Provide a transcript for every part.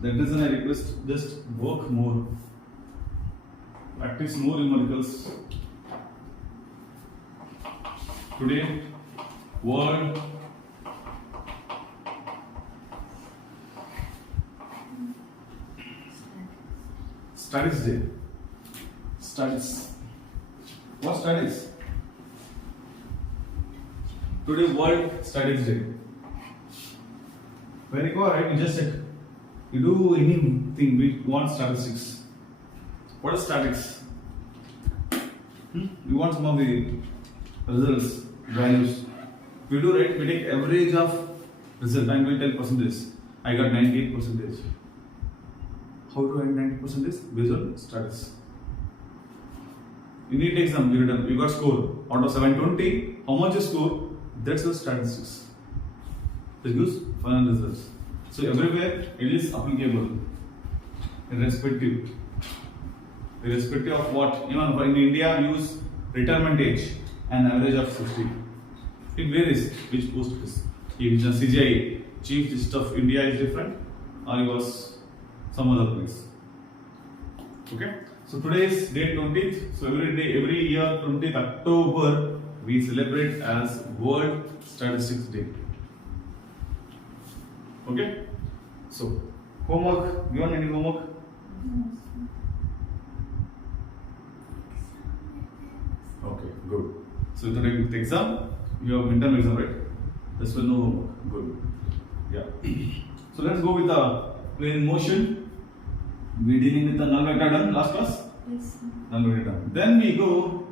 That reason I request just work more, practice more numericals. Today, World Studies Day. Studies. What studies? Today, World Studies Day. When you go right, you just check. You do anything, we want statistics. What is statistics? We want some of the results, values. We do right, we take average of result and we tell percentage. I got 98%. How do I get 90%? Based on statistics. You need to take some, you got score. Out of 720, how much you score? That's the statistics. It gives final results. So everywhere it is applicable, irrespective of what. Even in India, use retirement age and average of 60. It varies which post it is. If it's a CGI, Chief Justice of India is different, or it was some other place. Okay. So today is date 20th. So every year 20th October we celebrate as World Statistics Day. Okay. So homework. Given any homework? Okay, good. So today with exam, you have midterm exam, right? That's why no homework. Good. Yeah. So let's go with the plane motion. We dealing with the null vector done last class? Yes, sir. Null vector done. Then we go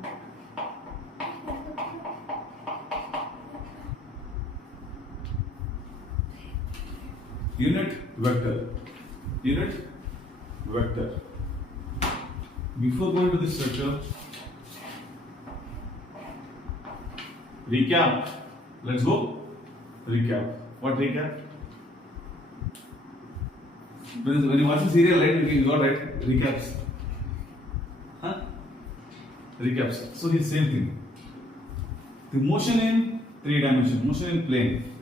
unit vector. Unit vector. Before going to this lecture, recap. Let's go. Recap. What recap? When you watch the serial, right, you got right recaps. Huh? Recaps. So it's same thing. The motion in 3 dimensions. Motion in plane.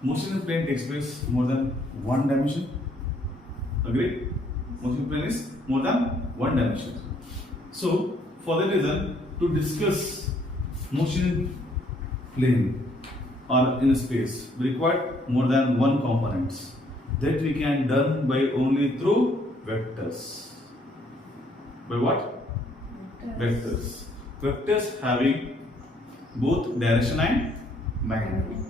Motion in plane takes place more than 1 dimension. Agree? Motion in plane is more than 1 dimension. So for that reason, to discuss motion in plane or in a space, we require more than 1 components. That we can done by only through vectors. By what? Vectors. Vectors having both direction and magnitude.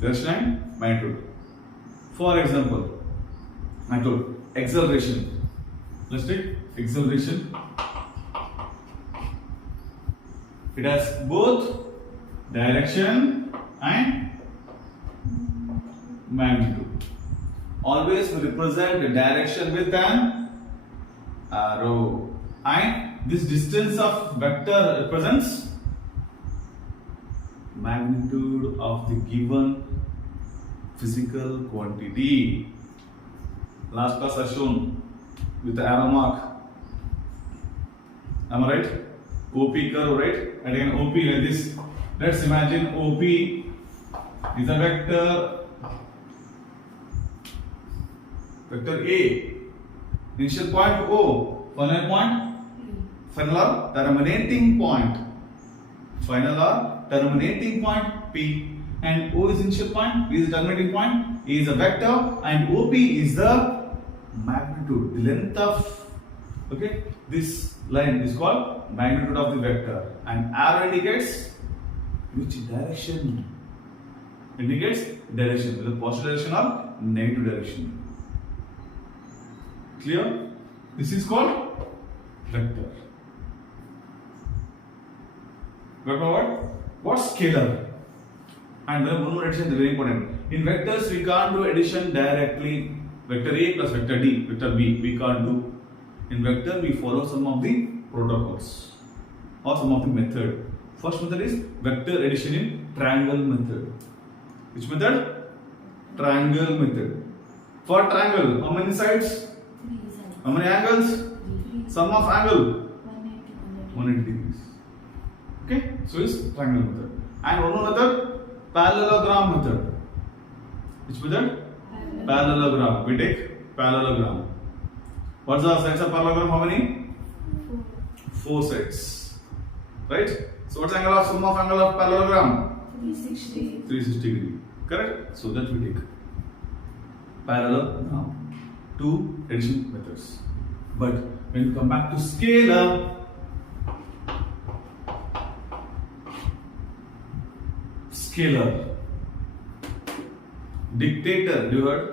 Direction and magnitude. For example, I told acceleration. Let's take acceleration. It has both direction and magnitude. Always represent the direction with an arrow. And this distance of vector represents magnitude of the given physical quantity. Last class I shown with the arrow mark. Am I right? OP curve, right? And again OP like this. Let's imagine OP is a vector. Vector A. Initial point O. Final point. Final or terminating point. Final or terminating point P. And O is initial point, P is the terminating point, E is a vector, and OP is the magnitude, the length of, okay, this line is called magnitude of the vector. And arrow indicates which direction? Indicates direction, whether positive direction or negative direction. Clear? This is called vector. Vector what? What's scalar? And one more addition is very important. In vectors, we can't do addition directly. Vector A plus vector D, vector B, we can't do. In vector, we follow some of the protocols or some of the method. First method is vector addition in triangle method. Which method? Triangle method. For triangle, how many sides? 3 sides. How many angles? 3. Sum of angle? 180. 180 degrees. Okay, so it's triangle method. And one more method, parallelogram method. Which method? Parallelogram. We take parallelogram. What's the sides of parallelogram? How many? 4 sides. Right? So what's the angle of sum of angle of parallelogram? 360. 360 degree. Correct? So that we take parallelogram. 2 addition methods. But when you come back to scalar, dictator, you heard?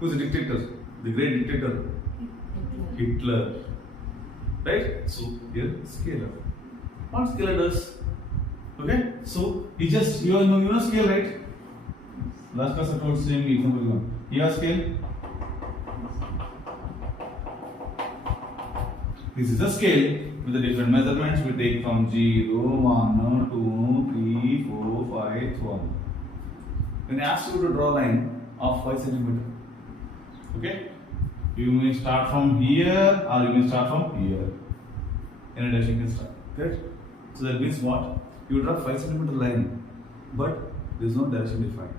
Who's the dictator? The great dictator? Hitler. Right? So here scalar. What scalar does? Okay? So he just, you know scale, right? Last class I told same example. Here scale. This is a scale with the different measurements we take from 0, 1, 2, 3, 4, 5, so on. When I ask you to draw a line of 5 cm, okay, you may start from here or you may start from here. Any direction you can start. Correct? So that means what? You draw 5 cm line, but there is no direction defined.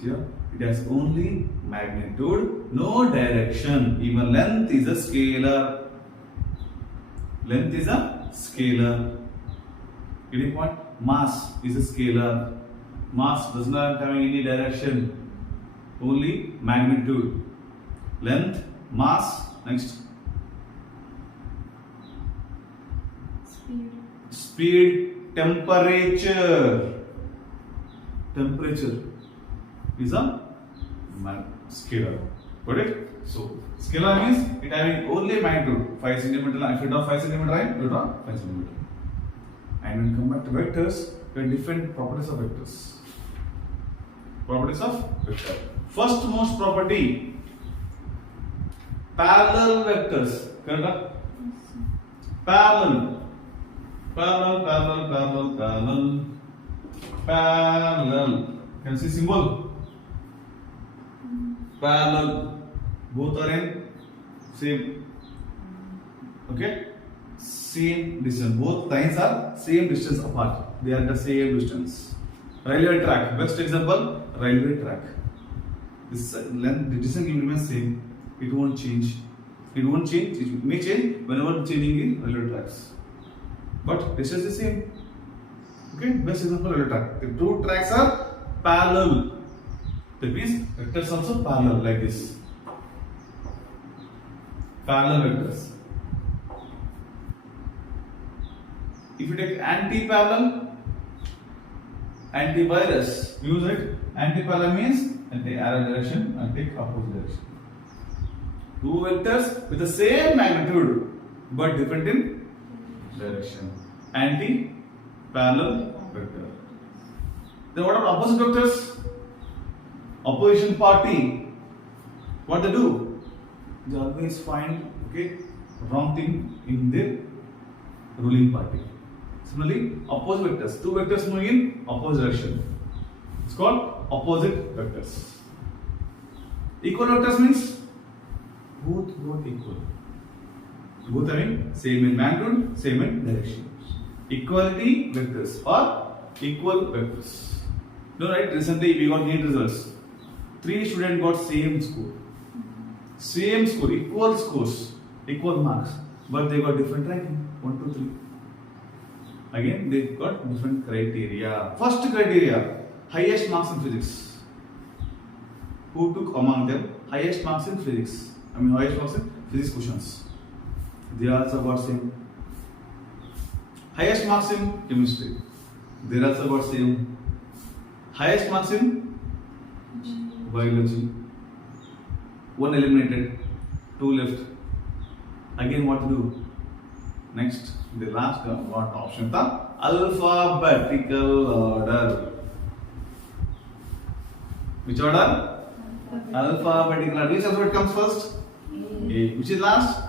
Here, it has only magnitude, no direction. Even length is a scalar. Length is a scalar. Getting point? Mass is a scalar. Mass does not have any direction, only magnitude. Length, mass, next. Speed, temperature. Temperature is a scalar. Got it? So, scalar means it having only magnitude 5 cm line. If you draw 5 cm line, you draw 5 cm. And when you come back to vectors, there are different properties of vectors. Properties of vector. First most property, parallel vectors. Correct? Parallel. Parallel. Can you see symbol? Parallel. Both are in same. Okay? Same distance. Both lines are same distance apart. They are the same distance. Railway track. Best example, railway track. This length, the distance will remain same. It won't change. It won't change. It may change whenever changing in railway tracks. But distance is same. Okay? Best example, railway track. The two tracks are parallel. That means vectors also parallel like this. Parallel vectors. If you take anti-parallel, antivirus, use it. Anti-parallel means anti-arrow direction and take opposite direction. Two vectors with the same magnitude but different in direction. Anti-parallel vector. Then what about opposite vectors? Opposition party. What they do? They always find wrong thing in their ruling party. Similarly, opposite vectors. Two vectors moving in opposite direction. It's called opposite vectors. Equal vectors means both equal. Both having same in magnitude, same in direction. Equality vectors or equal vectors. No, right? Recently we got neat results. 3 students got same score. Same score, equal scores, equal marks, but they got different ranking. 1, 2, 3. Again, they got different criteria. First criteria, highest marks in physics. Who took among them highest marks in physics? Highest marks in physics questions. They also got same. Highest marks in chemistry. They also got same. Highest marks in biology. 1 eliminated, 2 left. Again, what to do? Next, the last what option? The alphabetical order. Which order? Alphabetical order. Which alphabet comes first? A. Which is last?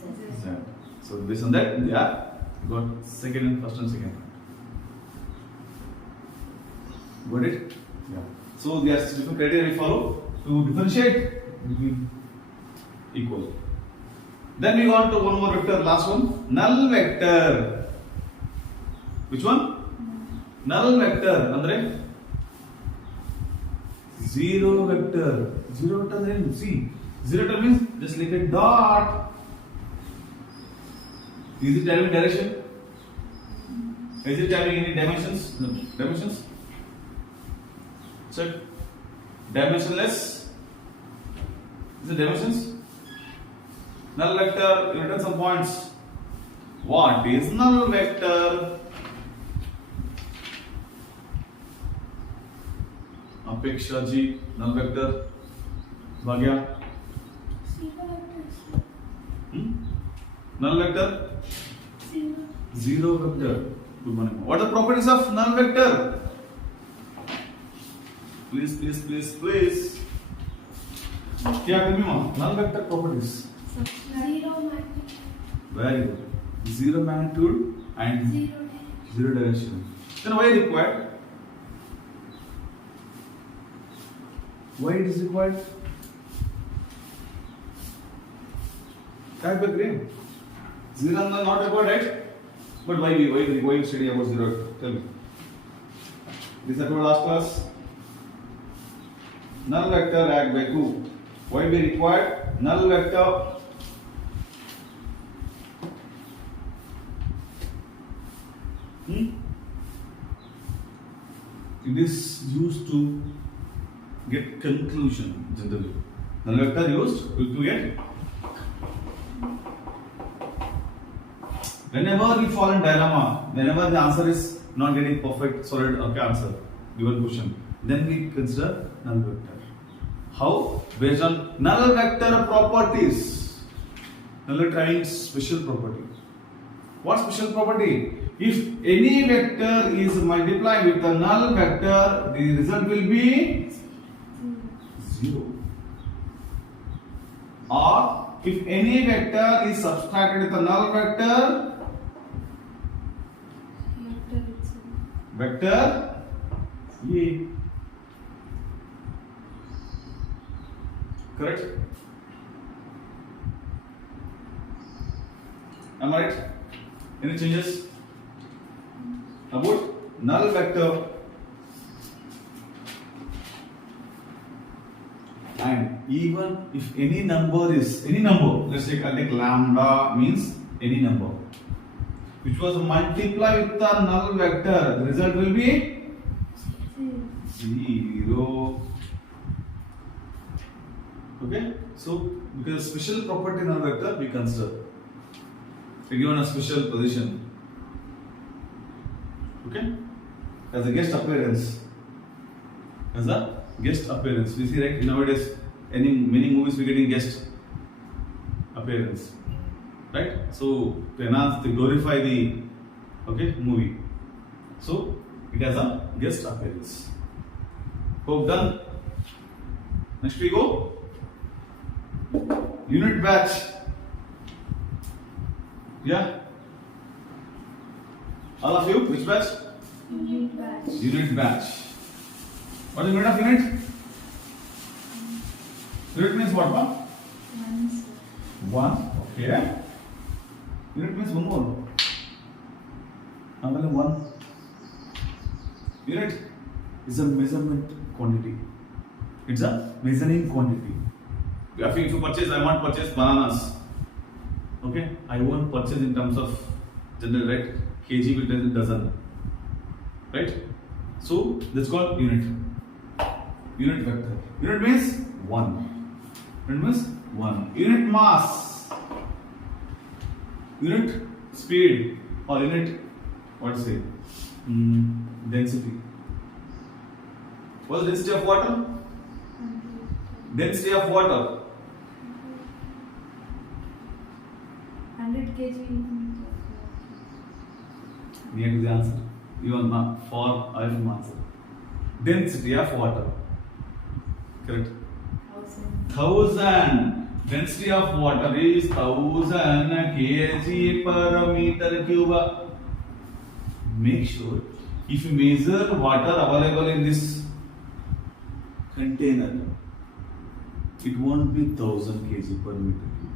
Z. So based on that, they are got second and first and second. Got it? Yeah. So there are different criteria we follow to differentiate between equal. Then we go on to one more vector, last one, null vector. Which one? Null vector. Andre Zero vector. Zero vector then see. Zero vector means just like a dot. Is it having direction? Is it having any dimensions? No. Dimensions? Check. Dimensionless. Is it dimensions? Null vector, you return some points. What is null vector? Apeksha ji, null vector. Bhagya. Null vector? Zero vector. Good morning. What are the properties of null vector? Please. क्या करनी माँ? Null vector properties. Zero magnitude. Very good. Zero magnitude and zero direction. Then why required? Why it is required? Type agree. Zero and not required, right? But why you study about zero? Tell me. This is our last class. Null vector act by 2. Why we required null vector? It is used to get conclusion generally. Null vector used to get. Whenever we fall in dilemma, whenever the answer is not getting perfect, solid answer, given question, then we consider null vector. How? Based on null vector properties. Null vector having special property. What special property? If any vector is multiplied with a null vector, the result will be 0. Or if any vector is subtracted with a null vector, vector A. Correct? Am I right? Any changes about null vector? And even if any number, let's take lambda means any number, which was multiplied with a null vector, the result will be 0. Okay, so because special property null vector we consider. We given a special position. Okay, as a guest appearance. As a guest appearance. We see right nowadays, many movies we getting guest appearance, right? So to enhance, to glorify the movie. So it has a guest appearance. Hope done. Next we go. Unit batch. Yeah. All of you, which batch? Unit batch. Unit batch. What is the unit of unit? Unit means what? One. Okay. Unit means one more. One. Unit is a measurement quantity. It's a measuring quantity. If you purchase, I want purchase bananas. Okay, I won't purchase in terms of general, right? Kg will tell dozen, right? So that's called unit. Unit vector. Unit means one. Unit means one. Unit mass. Unit speed or unit what to say? Density. What's the density of water? Density of water. 100 kg. Near to the answer. Even for I will answer. Density of water. Correct. 1000. Density of water is 1000 kg per meter cube. Make sure if you measure water available in this container, it won't be 1000 kg per meter cube.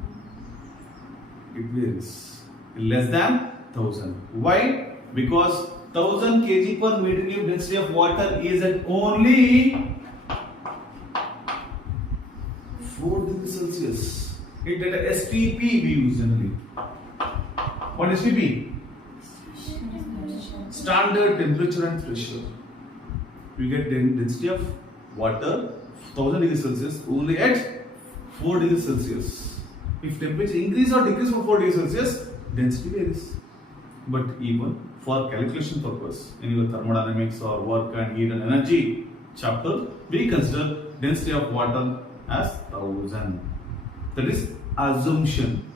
It varies. Less than 1000. Why? Because 1000 kg per meter cube density of water is at only 4 degrees Celsius. It at a STP we use generally. What is STP? Standard temperature and pressure. We get density of water 1000 degrees Celsius only at 4 degrees Celsius. If temperature increase or decrease from 4 degrees Celsius, density varies. But even for calculation purpose, in your thermodynamics or work and heat and energy chapter, we consider density of water as 1000. That is assumption.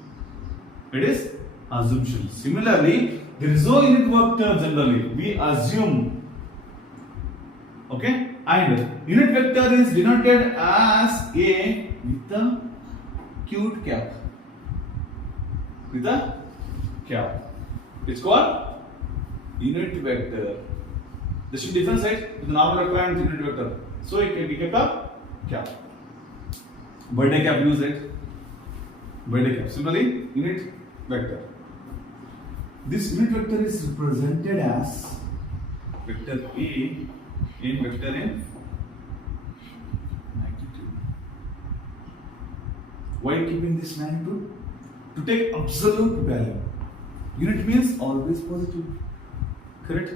It is assumption. Similarly, there is no unit vector generally. We assume. Okay? And unit vector is denoted as A with a cute cap. With a cap. It's called unit vector. There should be difference, right? With the normal vector and unit vector. So it can be kept a cap. Birthday cap use it. Birthday cap. Similarly, unit vector. This unit vector is represented as vector A in vector in magnitude. Why keeping this magnitude? To take absolute value. Unit means always positive. Correct?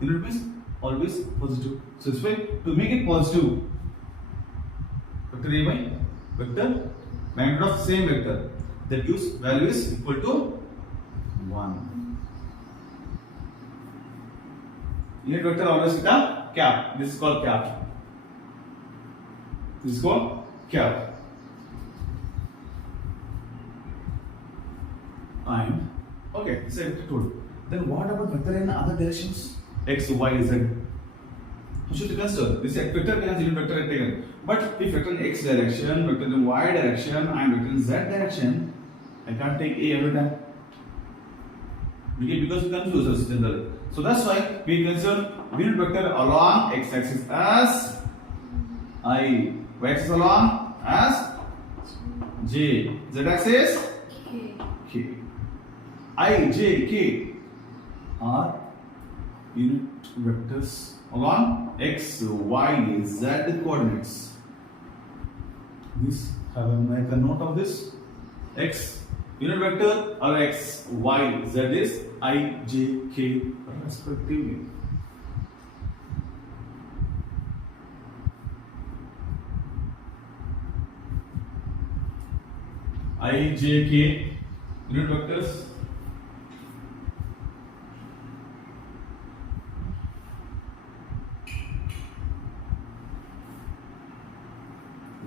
Unit means always positive. So it's why to make it positive, vector A by vector magnitude of same vector, that gives value is equal to 1. Unit vector always with a cap. This is called cap. This is called cap. And okay, this is told. Then what about vector in other directions? X, Y, Z. You should consider this vector has unit vector taken. But if vector in X direction, vector in Y direction, and vector in Z direction, I can't take A every time. Okay, because it confuses us generally. So that's why we consider unit vector along X axis as I, Y axis along as J, Z axis K. I, J, K are unit vectors along X, Y, Z coordinates. This have a make a note of this. X unit vector or X, Y, Z is I, J, K respectively. I, J, K unit vectors.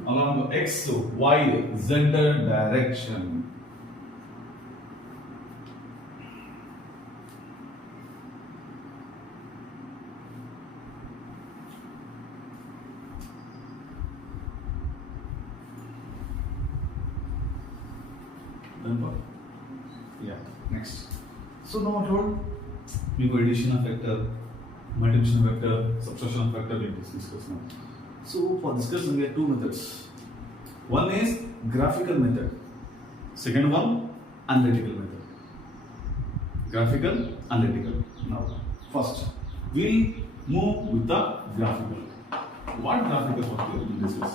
Along the X, Y, Z direction. Yeah, next. So now what told? We go addition of vector, multiplication of vector, subtraction of vector, we discuss now. So for discussion we have two methods. One is graphical method. Second one, analytical method. Graphical, analytical. Now, first we'll move with the graphical. What graphical what we will discuss?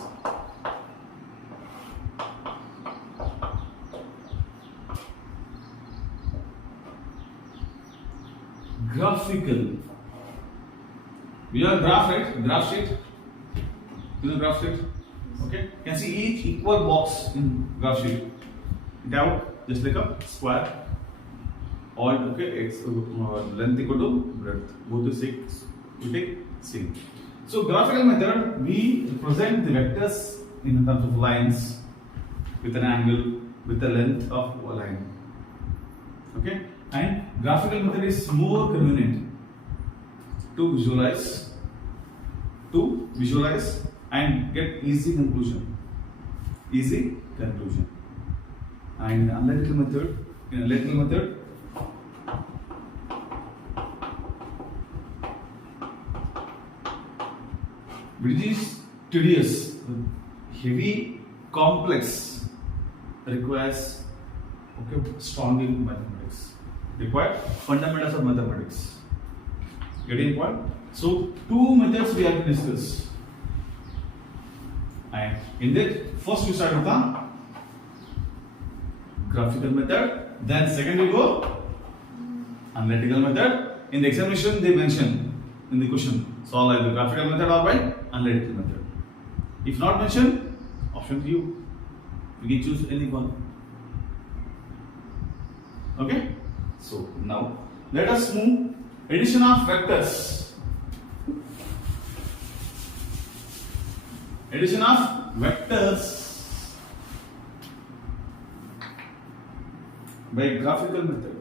Graphical. We have graph, right? Graph sheet. You know graph sheet? Okay. You can see each equal box in graph sheet. It have just like a square. All okay. X length equal to breadth. Both is 6. You take same. So graphical method we represent the vectors in terms of lines with an angle with the length of a line. Okay. And graphical method is more convenient to visualize and get easy conclusion. And in analytical method, which is tedious, heavy, complex, requires strong in mathematics. Require fundamentals of mathematics. Getting point? So two methods we have to discuss. And in that, first we start with the graphical method, then second we go analytical method. In the examination, they mention in the question, solve either graphical method or by analytical method. If not mentioned, option to you. You can choose any one. Okay? So now let us move addition of vectors. Addition of vectors by graphical method.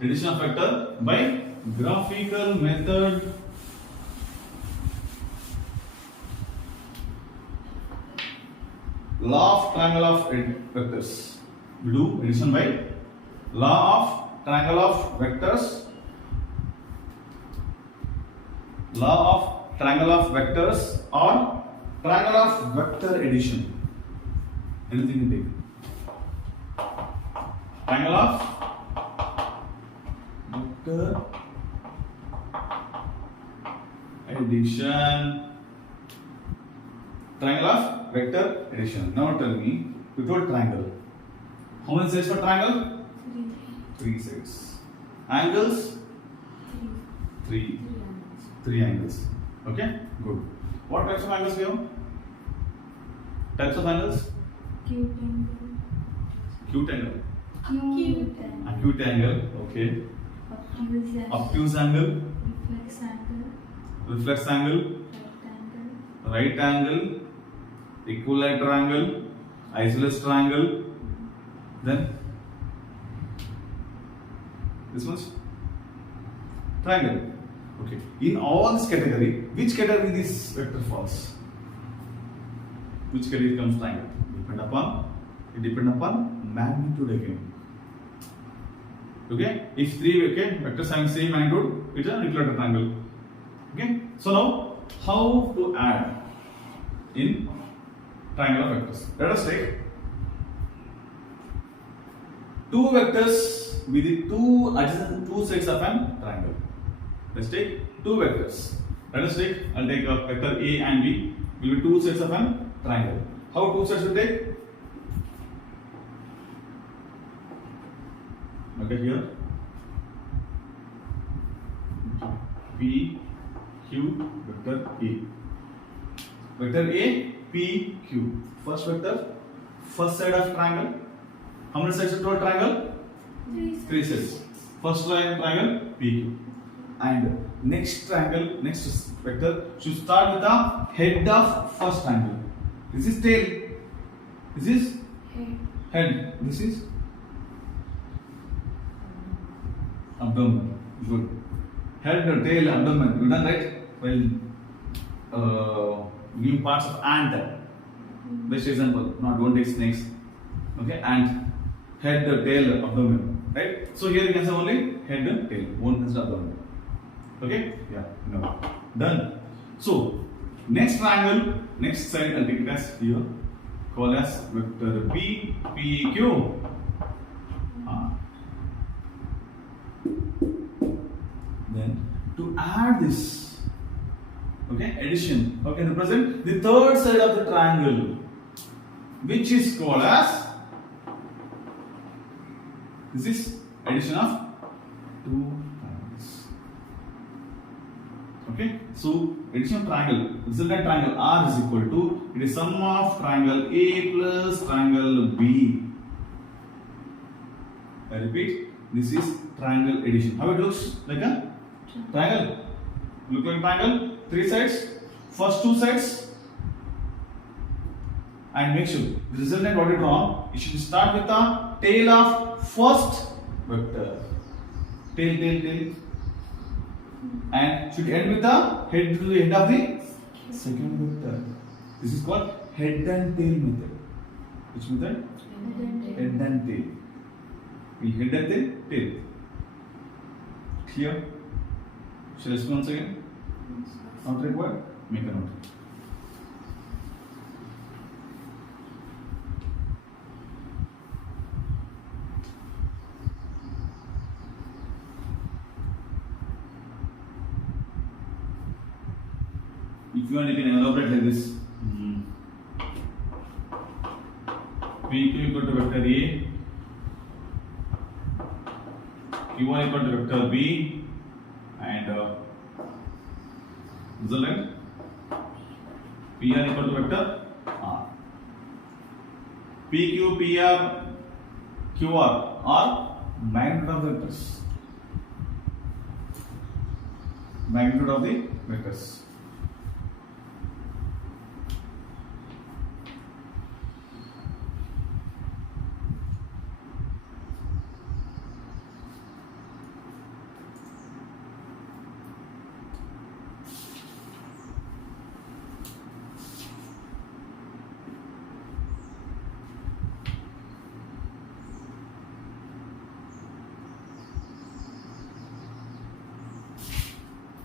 Addition of vector by graphical method. Law of triangle of vectors. We do addition by law of triangle of vectors. Law of triangle of vectors or triangle of vector addition. Anything you take. Triangle of vector addition. Triangle of vector addition. Now tell me, we told triangle. How many sides for triangle? 3 sides. Angles? 3. 3 angles. Okay? Good. What types of angles we have? Types of angles? Acute angle. Acute angle. Acute Acute angle. angle. Okay. Obtuse angle. Obtuse angle. Reflex angle. Reflex angle. Right angle. Right angle. Equilateral angle. Isosceles triangle. Then this much? Triangle. Okay. In all this category, which category this vector falls? Which category comes triangle? It depend upon magnitude again. Okay? If 3 vectors having same magnitude, it is an equilateral triangle. Okay? So now, how to add in triangle of vectors? Let us take 2 vectors with the 2 adjacent 2 sides of an triangle. Let's take 2 vectors. Let us take, I'll take a vector A and B will be 2 sides of an triangle. How 2 sides will take? Okay, here P, Q, vector A. Vector A, P, Q. First vector, first side of triangle. How many sides to a triangle? 3 sides. First triangle, PQ. And next triangle, next vector should start with the head of first triangle. This is tail. This is head. This is abdomen. Good. Head, tail, abdomen. You done right? Well, give parts of ant. Best example. Not don't take snakes. Okay, ant. Head, tail, abdomen. Right? So here you can say only head and tail. Won't consider abdomen. Okay? Yeah. No. Done. So next triangle, next side, I'll take it as here. Call as vector P, P, Q. Then to add this, okay, addition. How can you represent the third side of the triangle, which is called as, this is addition of 2 triangles. Okay, so addition of triangle, resultant triangle R is equal to, it is sum of triangle A plus triangle B. I repeat, this is triangle addition. How it looks? Like a triangle. Look like triangle, 3 sides, first 2 sides, and make sure the resultant what you draw, it should start with the tail of first vector. Tail, tail, tail. And should end with the head to the end of the second vector. This is called head and tail method. Which method? Head and tail. We head and tail, tail. Clear? Shall I explain once again? Not required? Make a note. If you want, you can elaborate like this. PQ equal to vector A, Q1 equal to vector B, and is that right? PR equal to vector R. PQ, PR, QR are magnitude of the vectors. Magnitude of the vectors.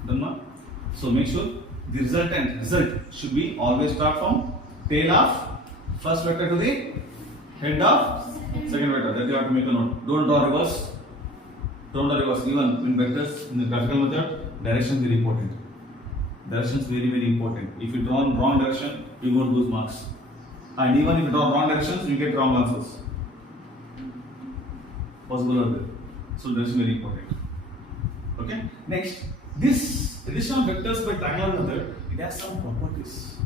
Done now? So make sure the result should be always start from tail of first vector to the head of second vector. That you have to make a note. Don't draw reverse. Don't draw reverse. Even in vectors in the graphical method, direction is very important. Direction is very, very important. If you draw in wrong direction, you won't lose marks. And even if you draw wrong directions, you get wrong answers. Possible or there. So direction is very important. Okay. Next, this addition of vectors by triangular method, it has some properties.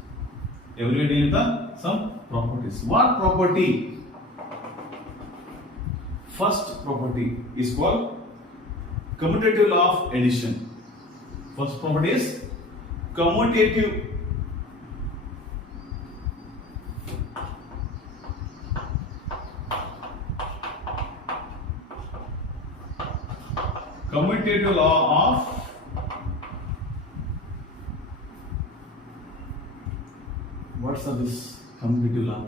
Every day in the some properties. What property? First property is called commutative law of addition. First property is commutative. Commutative law of what's this commutative law?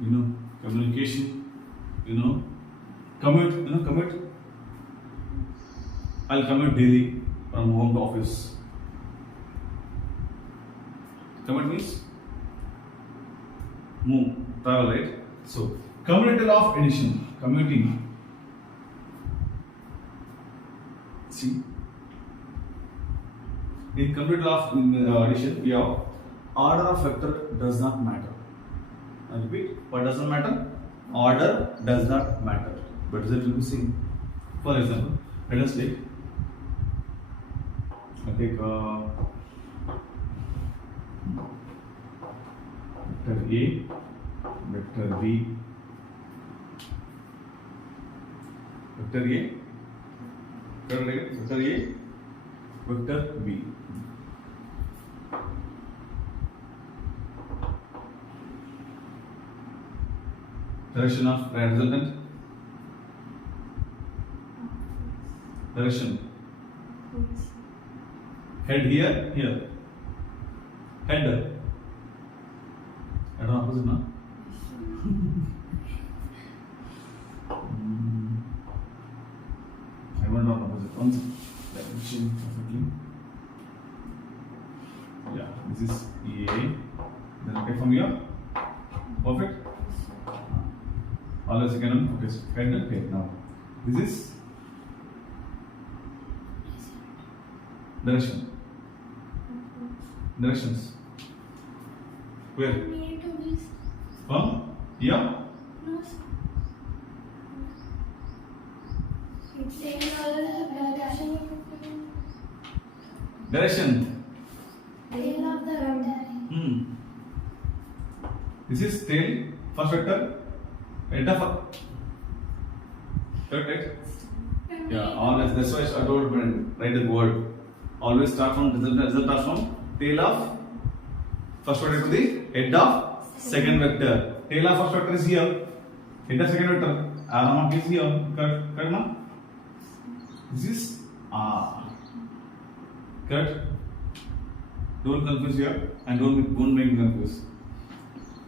You know, communication, you know, commute, you know, commute. I'll commute daily from home to office. Commute means move, travel, right? So, commutative law of addition, commuting. See, in commutative law of addition, we have order of vector does not matter. I repeat, what doesn't matter? Order does not matter, but result will be same. For example, let us take vector A, vector B, vector A, vector A, vector B. Direction of resultant. Direction. Head here, here. Head. Head opposite now. I want not opposite. One direction perfectly. Yeah, this is A. Then take from here. Perfect. Always again on focus. Head and tail. Now, this is direction. Directions. Where? From here. Direction. Tail of the vector. This is tail. First vector. Head of. Correct. Yeah. Always. That's why I told you write the word. Always start from result starts from tail of first vector to the head of second vector. Tail of first vector is here. Head of second vector. Arm is here. Correct. Correct now? This is R. Correct. Don't confuse here and don't make me confuse.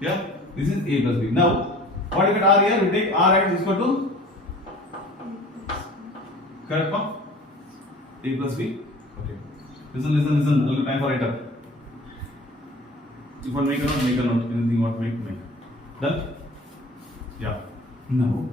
Yeah. This is A plus B. Now, what you get R here? We take R and is equal to correct now? A plus B. Okay. Listen. I'll time for writer. If you want to make a note, make a note. Anything you want to make. Done? Yeah. Now,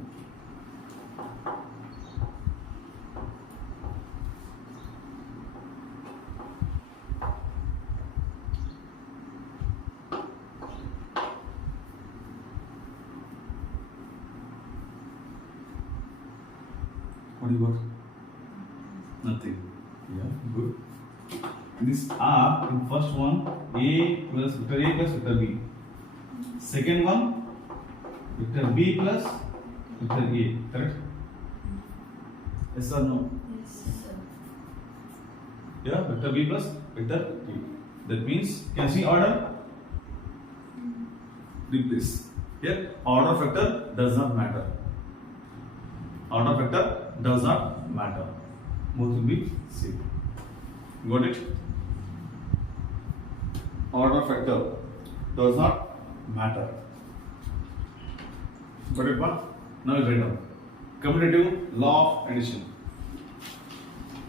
you got? Nothing. Yeah, good. This R in first one A plus vector B. Second one vector B plus vector A. Correct? Yes or no? Yes, sir. Yeah, vector B plus vector A. That means, can you see order? Replace. Here, order factor does not matter. Order factor does not matter. Both will be same. Got it? Order factor does not matter. Got it, one? Now you write down. Commutative law of addition.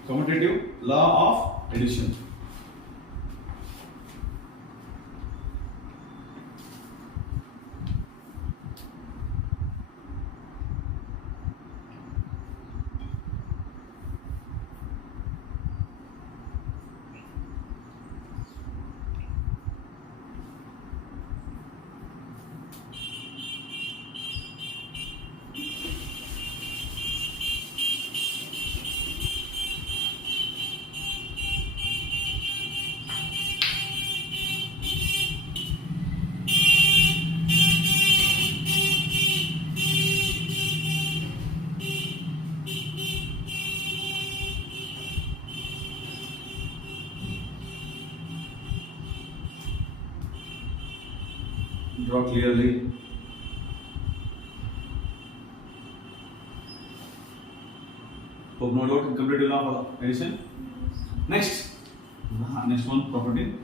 Commutative law of addition. Draw clearly. Hope no doubt. Commutative law of addition. Next one property.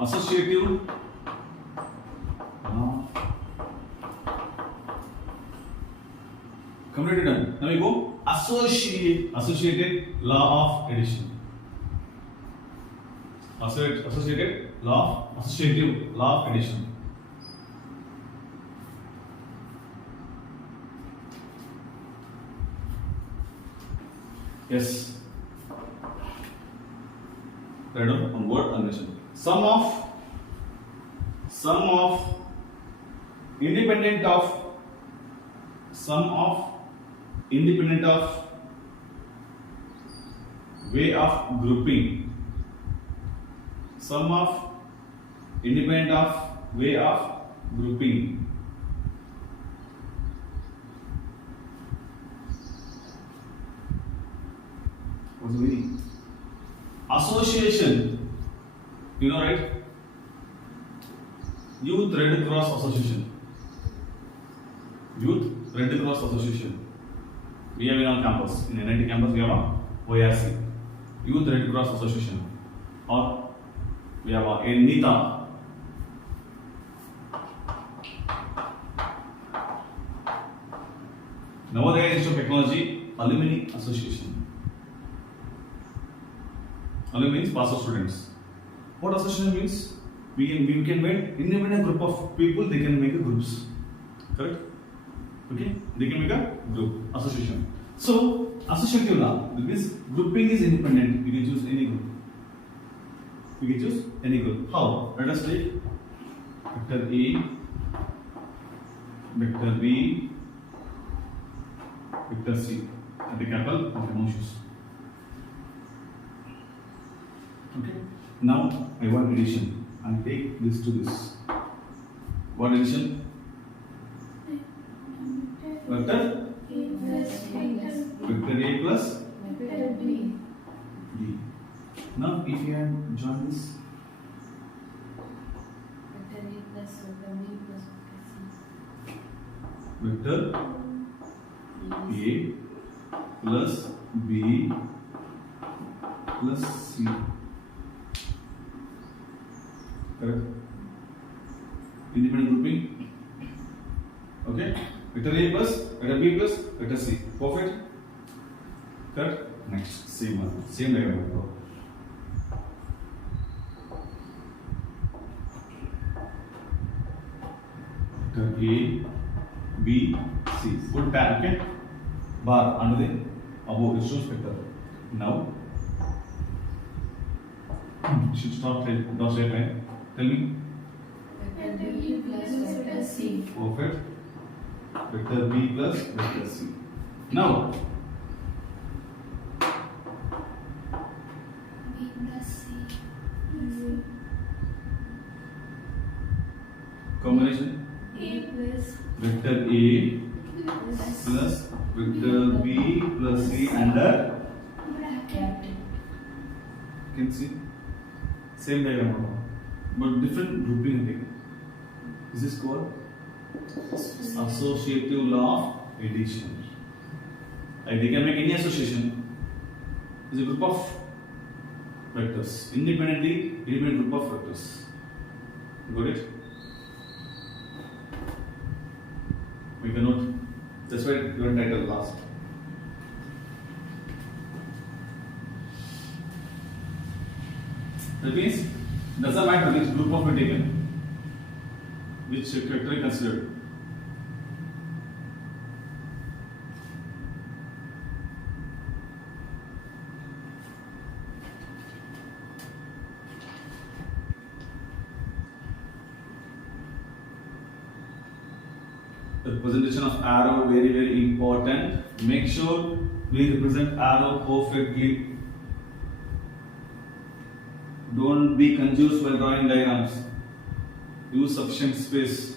Associative. Commutative done. Now we go associated law of addition. Associative law of addition. Yes. Write down on word addition. Sum of independent of way of grouping. Sum of independent of way of grouping. What's the meaning? Association. You know, right? Youth Red Cross Association. Youth Red Cross Association. We have in our campus. In NIT campus, we have a ORC. Youth Red Cross Association. Or we have a NITA. Navodaya Institute of Technology Alumni Association. Alumni means pass out students. What association means? We can make independent group of people. They can make a groups. Correct? Okay? They can make a group association. So associative law. This grouping is independent. You can choose any group. We can choose any group. How? Let us take vector A, vector B, vector C. And the capital of no shoes. Okay. Now I want addition. I'll take this to this. What addition? Vector A plus Vector B. B. Now if you have joined this, Vector A plus vector B plus vector A plus B plus C. Correct? Independent grouping. Okay? Vector A plus vector B plus vector C. Perfect? Correct? Next. Same one. Same diagram. Vector A, B, C. Put tab, okay? Bar under the above it shows vector. Now should stop draw straight line. Tell me. Vector B plus vector C. Perfect. vector B plus vector C. Now, B plus C. combination A plus vector A plus plus vector B plus C under, bracket. you can see same diagram but different grouping again. This is called associative law of addition. Like they can make any association. It's a group of vectors independent group of vectors. Got it? We can note. That's why your title last. That means doesn't matter which group of we taken, which character is considered. The representation of arrow very important. Make sure we represent arrow perfectly. Don't be confused while drawing diagrams. Use sufficient space.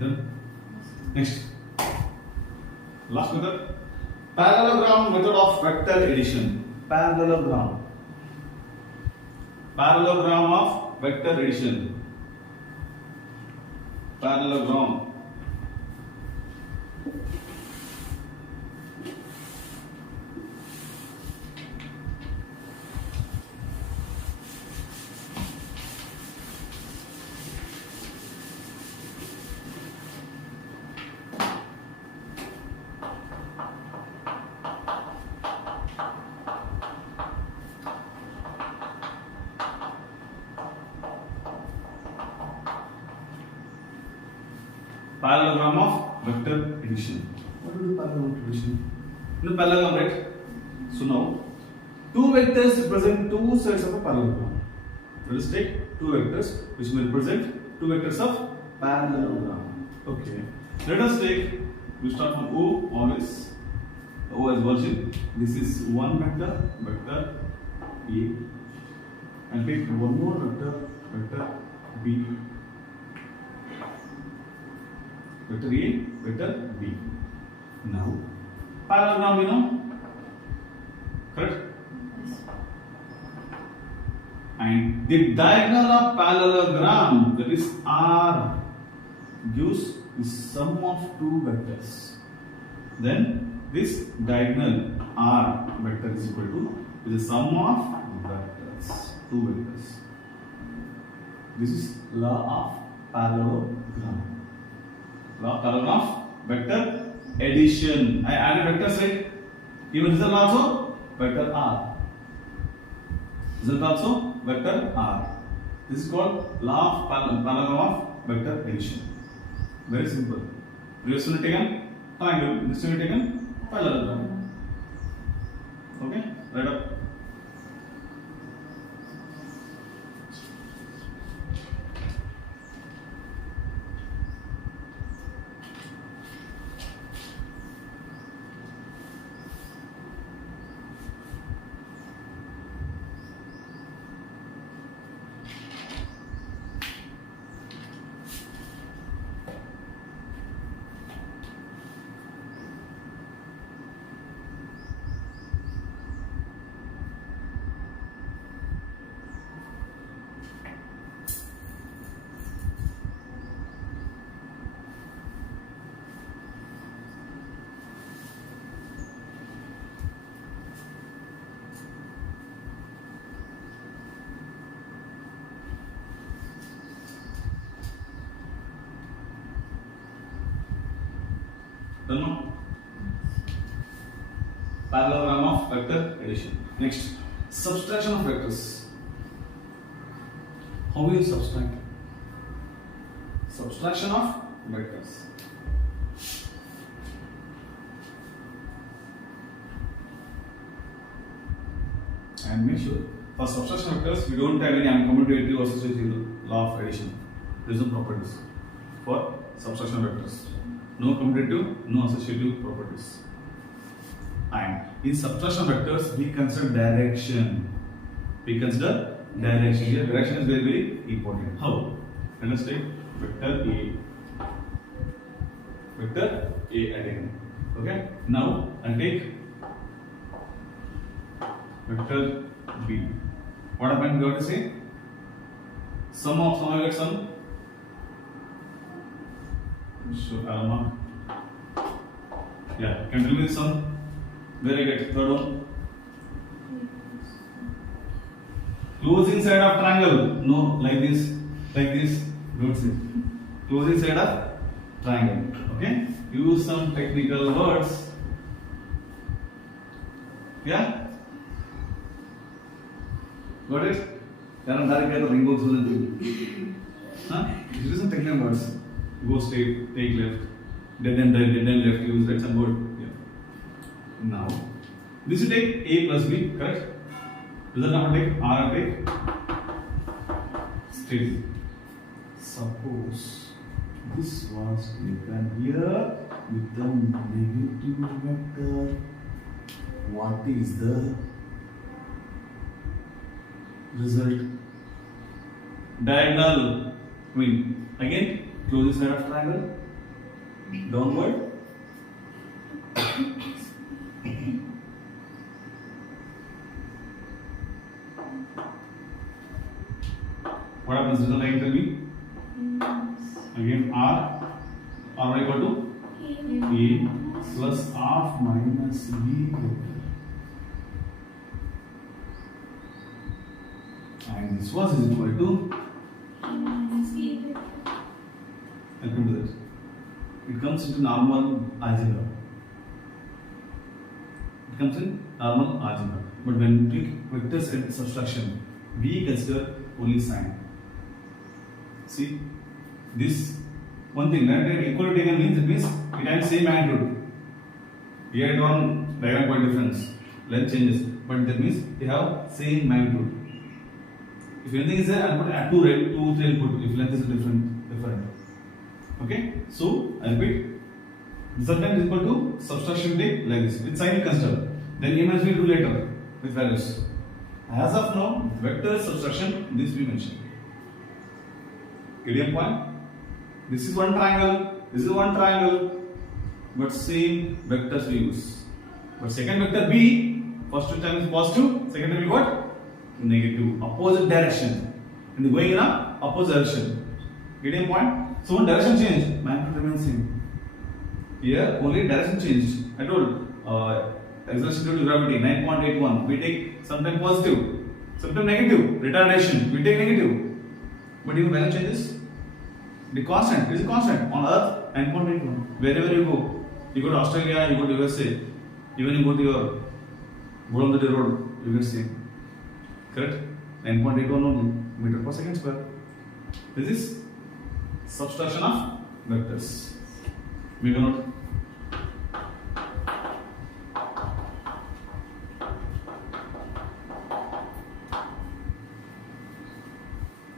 Done. Next. Last method. Parallelogram method of vector addition. Parallelogram. Parallelogram of vector addition. Parallelogram. Parallelogram of vector addition. What do you do parallelogram addition? In the parallelogram, right? So now, two vectors represent two sides of a parallelogram. Let us take two vectors which will represent two vectors of parallelogram. Okay. Let us take, we start from O always. O as version. This is one vector, vector A. And take one more vector, vector B. Vector A, vector B. Now, parallelogram, you know, correct? And the diagonal of parallelogram, that is R, gives the sum of two vectors. Then this diagonal R vector is equal to the sum of vectors, two vectors. This is law of parallelogram. Law of parallelogram of vector addition. I added vectors, right? Even result also vector R. Result also vector R. This is called law of parallelogram of vector addition. Very simple. Previous one taken triangle, this one taken parallelogram. Okay, write up. Done now? Parallelogram of vector addition. Next, subtraction of vectors. How will you subtract? Subtraction of vectors. And make sure for subtraction vectors we don't have any uncommutative associative law of addition. There is no properties for subtraction vectors. No commutative, no associative properties. And in subtraction vectors we consider direction. We consider direction. Here direction is very, very important. How? Let us take vector A. Vector A again. Okay? Now I take vector B. What happened? You have to say sum of I get sum. So mark. Yeah, can tell me the sum. Where I get third one? Closing side of triangle. No, like this, like this. Don't say. Closing side of triangle. Okay. Use some technical words. Yeah. Got it? Ring goes huh? Use some technical words. Go straight, take left, dead end right, dead end left, use that some word. Yeah. Now, this will take A plus B, correct? Result number take R and take straight. Suppose this was taken here with the negative vector. What is the result? Diagonal. I mean, again, closing side of triangle. Downward. What happens? Result again tell me. Again R equal to A plus half minus B vector. And this was is equal to. I'll come to that. It comes into normal algebra. It comes in normal algebra. But when we take vectors and subtraction, we consider only sign. See, this one thing that equal to taken means it means it has same magnitude. Here it one diagram point difference, length changes, but that means they have same magnitude. If anything is there, I'll put add two, three input. If length is different. Okay, so I repeat. Sometimes is equal to subtraction take like this. With sign we consider. Then image we do later with values. As of now, vector subtraction, this we mention. Getting a point? This is one triangle, this is one triangle, but same vectors we use. But second vector B, first time is positive, second time is what? Negative, opposite direction. And going in a opposite direction. Getting a point? So when direction change, magnitude remains same. Here only direction changed. I told acceleration due to gravity 9.81. We take sometimes positive, sometimes negative. Retardation we take negative. But even value changes. The constant is a constant on Earth 9.81. Wherever you go to Australia, you go to USA, even you go to your Bolondati road, you get same. Correct? 9.81 only meter per second square. This is subtraction of vectors. Make a note.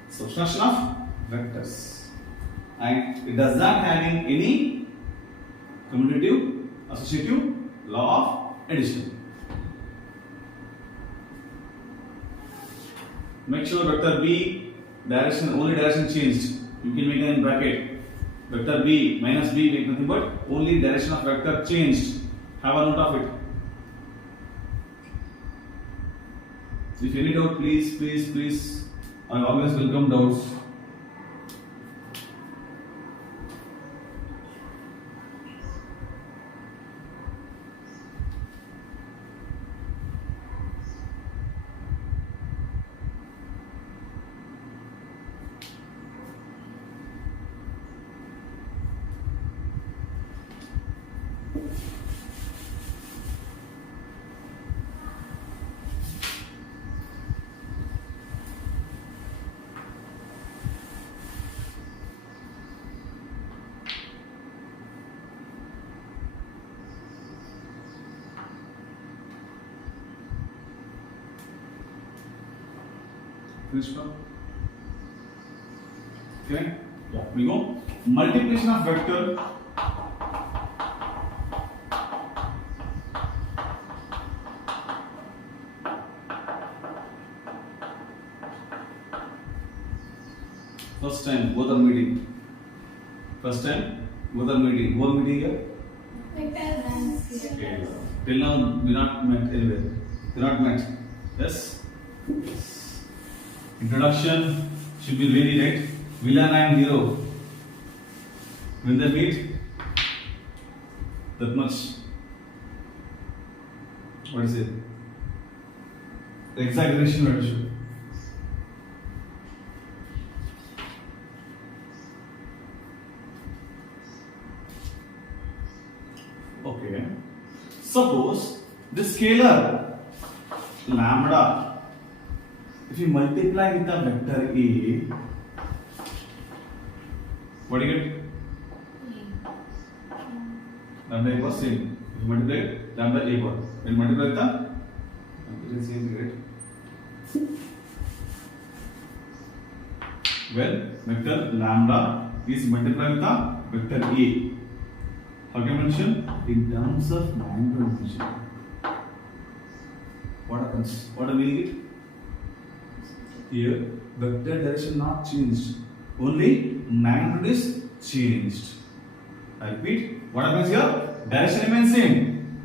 Subtraction of vectors. And it does not have any commutative, associative law of addition. Make sure vector B direction, only direction changed. You can make it in bracket. Vector B minus B make nothing but only direction of vector changed. Have a note of it. So if you any doubt, please, I always welcome doubts. Finish now. Okay? Yeah, we go. Multiplication of vector first time both are meeting. First time both are meeting. Both meeting here. Vector and scalar. Okay. Till now we not met anywhere. We not met. Yes. Introduction should be ready, right? Villain and hero. When they meet, that much. What is it? Exaggeration or issue. Okay. Suppose the scalar lambda, if you multiply with the vector A, what do you get? Lambda equals same. If you multiply lambda A equal. When you multiply the, it is same, right? When vector lambda is multiplied with the vector A, how can you mention? In terms of magnitude division. What happens? What do we get? Here, vector direction not changed. Only magnitude is changed. I repeat, what happens here? Direction remains same.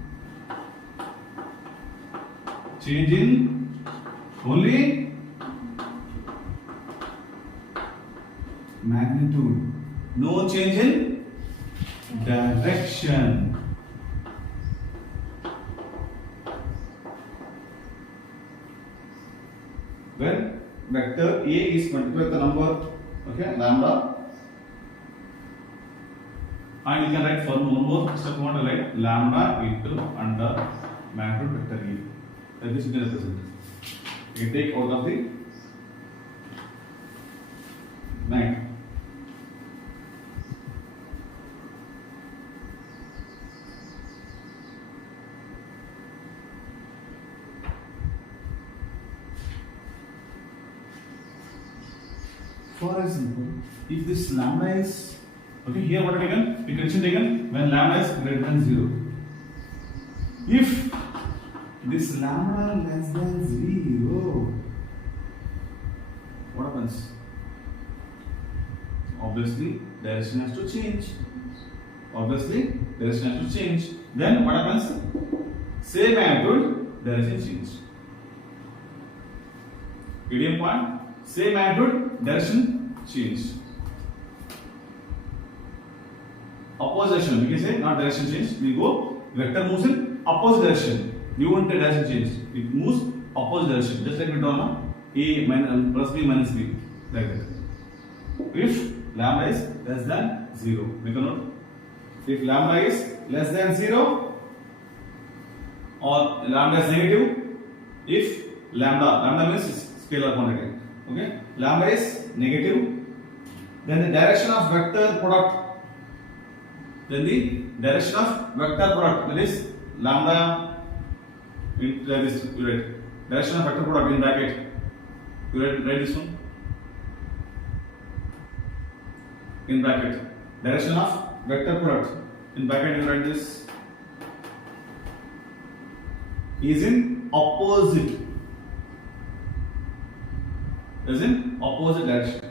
Change in only magnitude. No change in direction. When vector A is multiplied with the number, okay, lambda, and you can write for one more step, you want to write lambda into under magnitude vector A. Like this you can represent. You take out of the mag. For example, if this lambda is, okay, here what are taken? The condition taken when lambda is greater than 0. If this lambda less than 0, what happens? Obviously, direction has to change. Obviously, direction has to change. Then what happens? Same magnitude, direction change. Medium point, same magnitude, direction change. Opposition, we can say not direction change. We go vector moves in opposite direction. You won't take direction change. It moves opposite direction. Just like we draw now. A minus plus B minus B. Like that. If lambda is less than 0. Make a note. If lambda is less than 0 or lambda is negative, if lambda means scalar quantity. Okay, lambda is negative, then the direction of vector product, that is lambda in this, you write direction of vector product in bracket, you write this one in bracket, direction of vector product in bracket, you write this, is in opposite direction.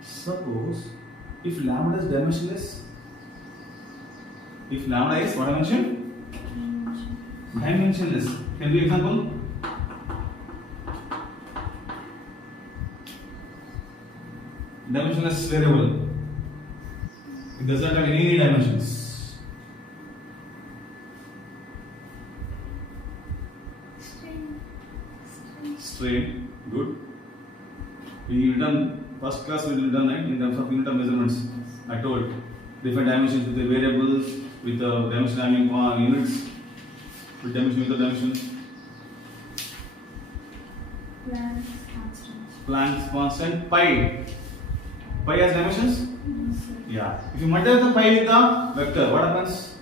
Suppose if lambda is dimensionless, if lambda is what I mentioned? Dimensionless. Can we example? Dimensionless variable. It does not have any dimensions. Strain, good. We done first class we will done, right? In terms of unit of measurements. I told different dimensions with the variables, with the dimension having units, with dimension with the dimensions. Planck's constant. Planck's constant pi. Pi has dimensions? No, sir. Yeah. If you multiply the pi with the vector, what happens?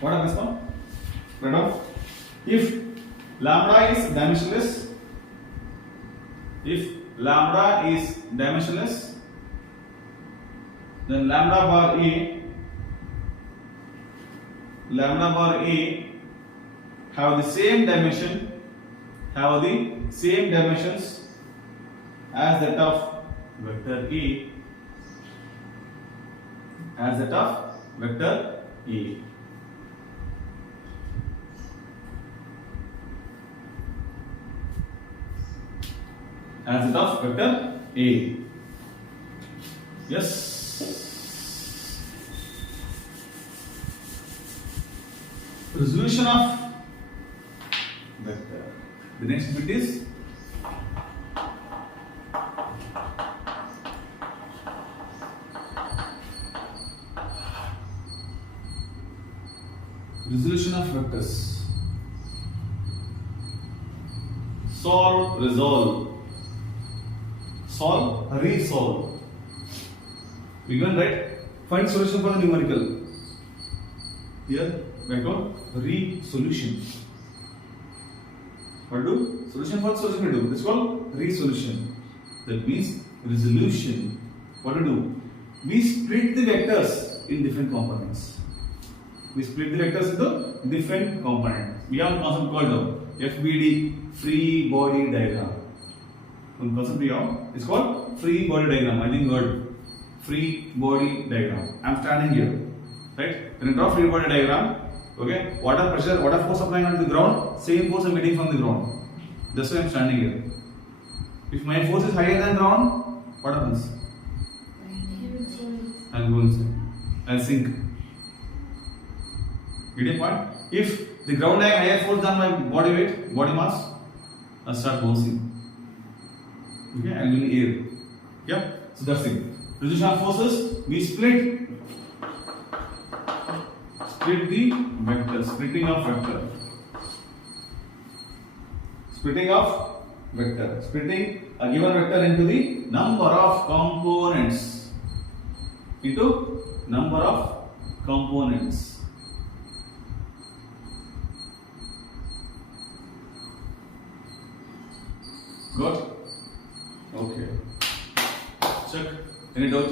What happens now? Right off. If lambda is dimensionless, then lambda bar A have the same dimensions as that of vector E, as that of vector E. As that of vector A. Yes. Resolution of vector. The next bit is resolution of vectors. Solve, resolve. Solve, resolve. We can write find solution for the numerical. Here we have got resolution. What do? Solution for solution we do. This is called resolution. That means resolution. What to do? We split the vectors in different components. We split the vectors into different components. We have a concept called FBD, free body diagram. One concept we have is called free body diagram. I think heard free body diagram. I am standing here, right? When I draw free body diagram, okay, water pressure, water force applying on the ground, same force I am getting from the ground. That's why I am standing here. If my force is higher than ground, what happens? I'll go inside. I'll sink. Get a point? If the ground has higher force than my body weight, body mass, I'll start bouncing. Okay, I'll be in air. Yeah, so that's it. Resolution of forces, we split the vector, splitting of vector. Splitting a given vector into the number of components. Got? Okay. Check. Any doubt?